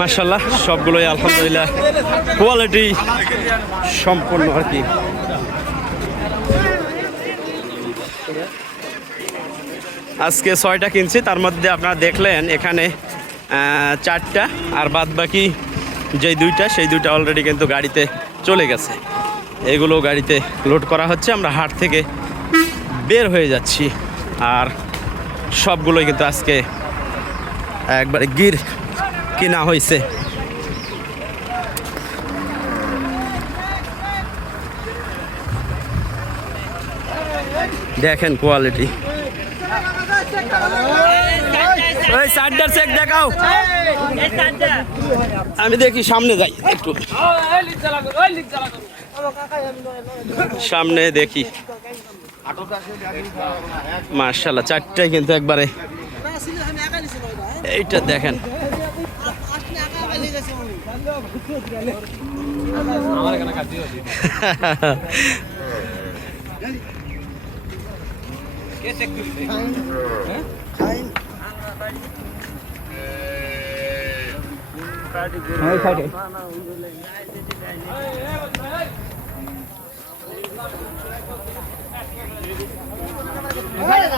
মার্শাল্লাহ সবগুলোই আলহামদুলিল্লাহ কোয়ালিটি সম্পূর্ণ আর কি। আজকে ছয়টা কিনছি, তার মধ্যে আপনারা দেখলেন এখানে চারটা, আর বাদ বাকি যে দুইটা, সেই দুইটা অলরেডি কিন্তু গাড়িতে চলে গেছে। এগুলো গাড়িতে লোড করা হচ্ছে, আমরা হাট থেকে বের হয়ে যাচ্ছি, আর সবগুলোই কিন্তু আজকে একবারে গির কিনা হয়েছে দেখেন কোয়ালিটি ওই চেক দেখাও। আমি দেখি সামনে যাই একটু। সামনে দেখি। মার্শাল্লাহ চারটাই কিন্তু একবারে এইটা দেখেন।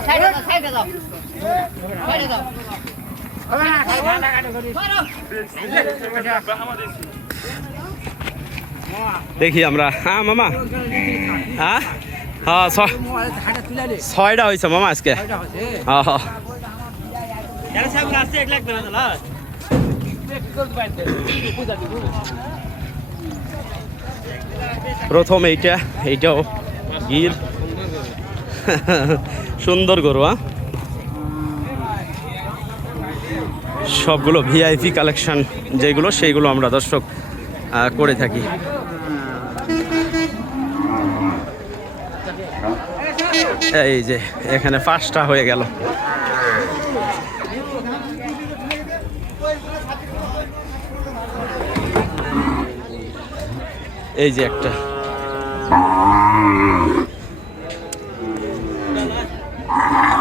সাইডে দাও সাইডে দাও সাইডে দাও। দেখি আমরা। হ্যাঁ মামা। হ্যাঁ? হ্যাঁ ছয়টা হয়েছে মামা আজকে। হ্যাঁ হ্যাঁ। প্রথম এইটা, এইটাও গির। সুন্দর গরু হ্যাঁ। সবগুলো ভিআইপি কালেকশন যেগুলো, সেইগুলো আমরা দর্শক করে থাকি। এই যে, এখানে পাঁচটা হয়ে গেল। এই যে একটা।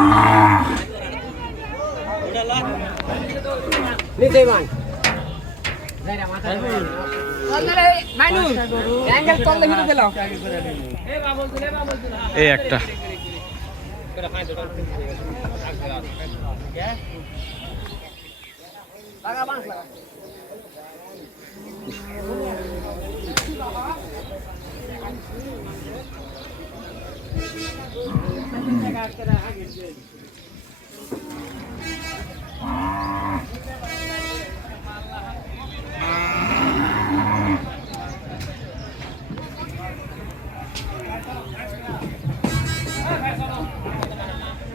মাইনু অ্যাঙ্গেল কল দেখি তো দিলাম এই